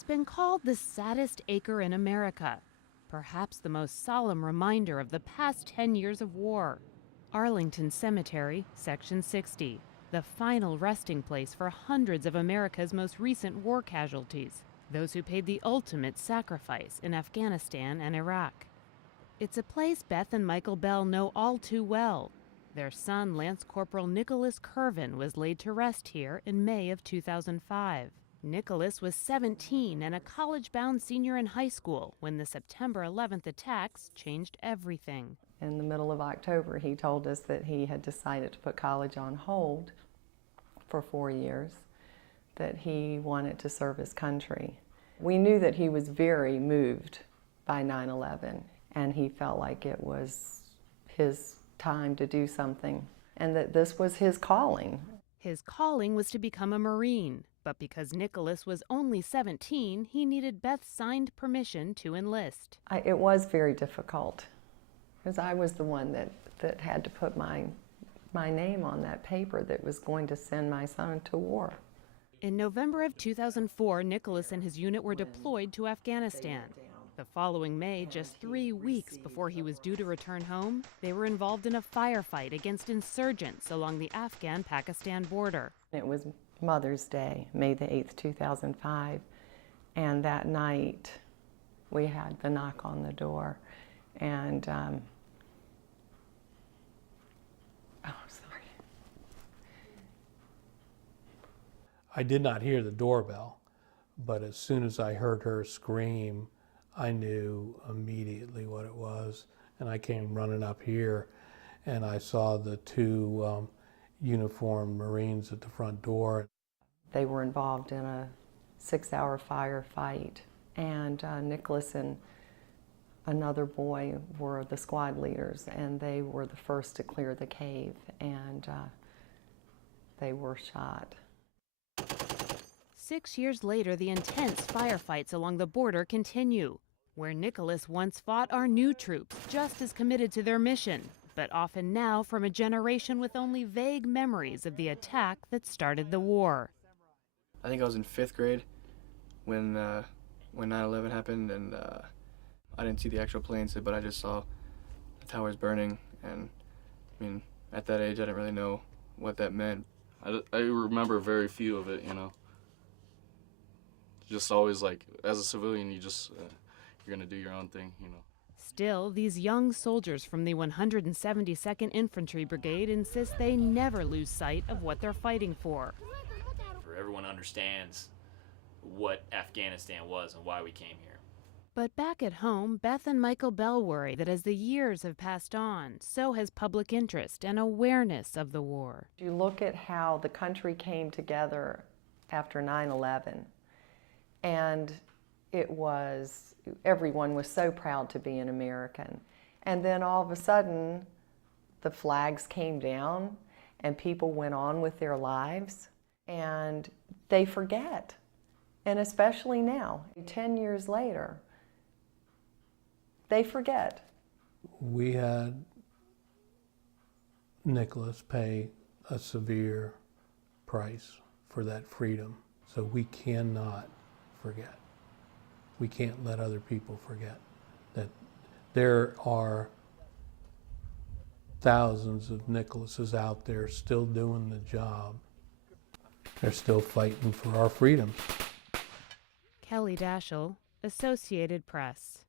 It's been called the saddest acre in America, perhaps the most solemn reminder of the past 10 years of war. Arlington Cemetery, Section 60, the final resting place for hundreds of America's most recent war casualties, those who paid the ultimate sacrifice in Afghanistan and Iraq. It's a place Beth and Michael Bell know all too well. Their son, Lance Corporal Nicholas Curvin, was laid to rest here in May of 2005. Nicholas was 17 and a college-bound senior in high school when the September 11th attacks changed everything. In the middle of October, he told us that he had decided to put college on hold for 4 years, that he wanted to serve his country. We knew that he was very moved by 9/11, and he felt like it was his time to do something, and that this was his calling. His calling was to become a Marine, but because Nicholas was only 17, he needed Beth's signed permission to enlist. It was very difficult, because I was the one that had to put my name on that paper that was going to send my son to war. In November of 2004, Nicholas and his unit were deployed to Afghanistan. The following May, just 3 weeks before he was due to return home, they were involved in a firefight against insurgents along the Afghan-Pakistan border. It was Mother's Day, May the 8th, 2005, and that night we had the knock on the door, and I did not hear the doorbell, but as soon as I heard her scream, I knew immediately what it was, and I came running up here, and I saw the two uniformed Marines at the front door. They were involved in a 6-hour firefight, and Nicholas and another boy were the squad leaders, and they were the first to clear the cave, and they were shot. 6 years later, the intense firefights along the border continue. Where Nicholas once fought are new troops, just as committed to their mission, but often now from a generation with only vague memories of the attack that started the war. I think I was in 5th grade when 9/11 happened, and I didn't see the actual planes, but I just saw the towers burning, and I mean, at that age, I didn't really know what that meant. I remember very few of it, you know. Just always like, as a civilian, you just, you're gonna do your own thing, you know. Still, these young soldiers from the 172nd Infantry Brigade insist they never lose sight of what they're fighting for. Everyone understands what Afghanistan was and why we came here. But back at home, Beth and Michael Bell worry that as the years have passed on, so has public interest and awareness of the war. You look at how the country came together after 9/11, and everyone was so proud to be an American. And then all of a sudden, the flags came down and people went on with their lives, and they forget. And especially now, 10 years later, they forget. We had Nicholas pay a severe price for that freedom, so we cannot forget. We can't let other people forget that there are thousands of Nicholases out there still doing the job. They're still fighting for our freedoms. Kelly Daschle, Associated Press.